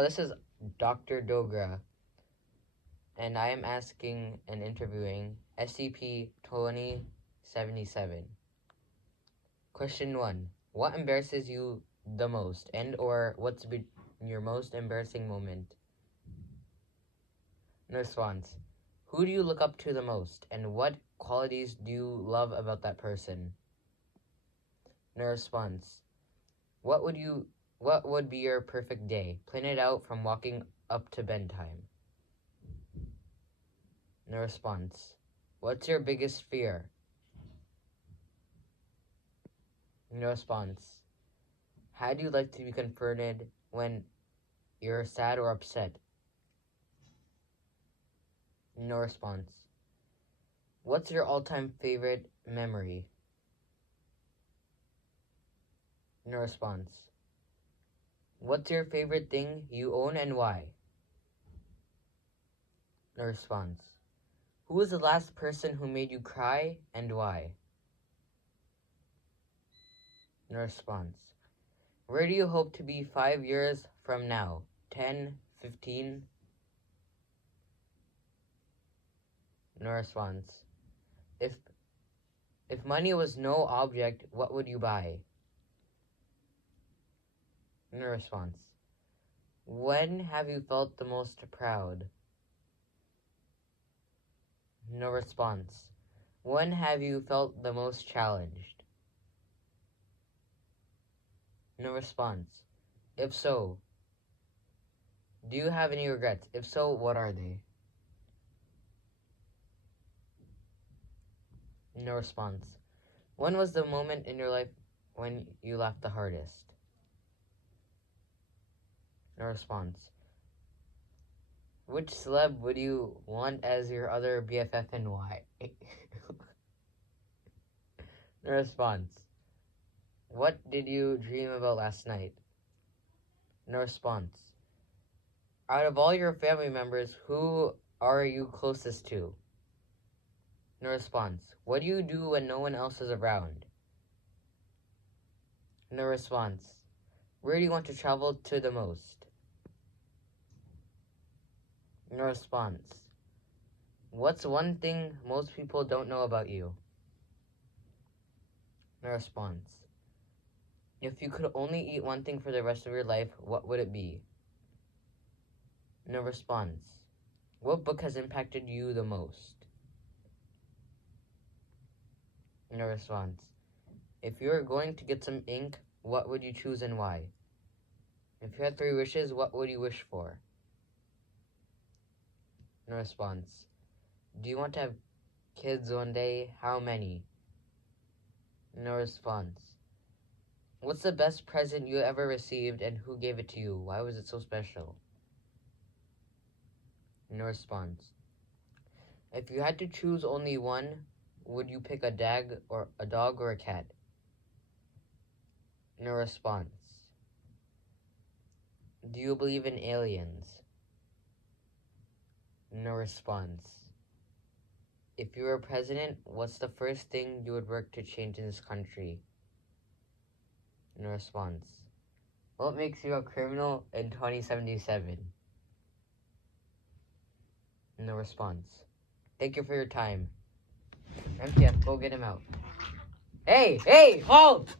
This is Dr. Dogra, and I am asking and interviewing SCP-2077. Question 1. What embarrasses you the most, and or what's been your most embarrassing moment? Response. Who do you look up to the most, and what qualities do you love about that person? Response. What would be your perfect day? Plan it out from walking up to bedtime. No response. What's your biggest fear? No response. How do you like to be confronted when you're sad or upset? No response. What's your all-time favorite memory? No response. What's your favorite thing you own and why? No response. Who was the last person who made you cry and why? No response. Where do you hope to be 5 years from now? 10, 15? No response. If money was no object, what would you buy? No response. When have you felt the most proud? No response. When have you felt the most challenged? No response. If so, do you have any regrets? If so, what are they? No response. When was the moment in your life when you laughed the hardest? No response. Which celeb would you want as your other BFF and why? No response. What did you dream about last night? No response. Out of all your family members, who are you closest to? No response. What do you do when no one else is around? No response. Where do you want to travel to the most? No response. What's one thing most people don't know about you? No response. If you could only eat one thing for the rest of your life, what would it be? No response. What book has impacted you the most? No response. If you were going to get some ink, what would you choose and why? If you had 3 wishes, what would you wish for? No response. Do you want to have kids one day? How many? No response. What's the best present you ever received and who gave it to you? Why was it so special? No response. If you had to choose only one, would you pick a dog or a cat? No response. Do you believe in aliens? No response. If you were president, what's the first thing you would work to change in this country? No response. What makes you a criminal in 2077? No response. Thank you for your time. MTF, go get him out. Hey, hold!